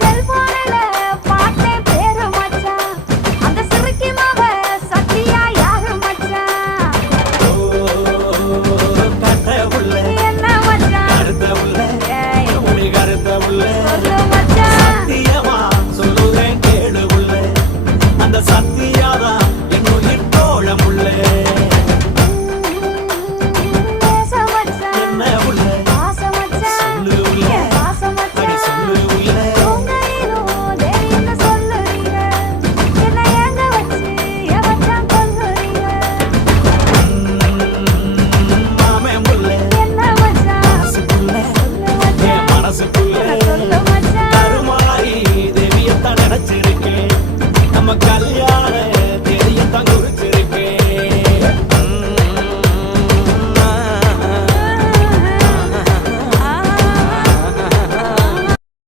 செல்போனில பார்த்தேன் பேரு மச்சான். அந்த சிறுக்கி மாவ சத்தியா யாரு மச்சான்? கட்ட உள்ள என்ன மச்சான்? கருத்த உள்ள ஏய், உனி கருத்த உள்ள சொல்லு மச்சான். சத்தியமா சொல்லுறேன் கேளு உள்ள அந்த சத்தியாதான் என்னுயிர் தோழம் உள்ள நேச மச்சான். என்ன உள்ள பாச மச்சான். சொல்லு உள்ள என் பாச அடி மச்சான். சொல்லு உள்ள உங்க ஈரும் தெரியும்னு சொல்லுறீங்க. என்னை ஏங்க வச்சு என் மச்சான் கொல்லுறீங்க. மாமே உள்ள என்ன மச்சான்? மனசுக்குள்ள சொல்லு மச்சான். என் மனசுக்குள்ள சொல்லு மச்சான்.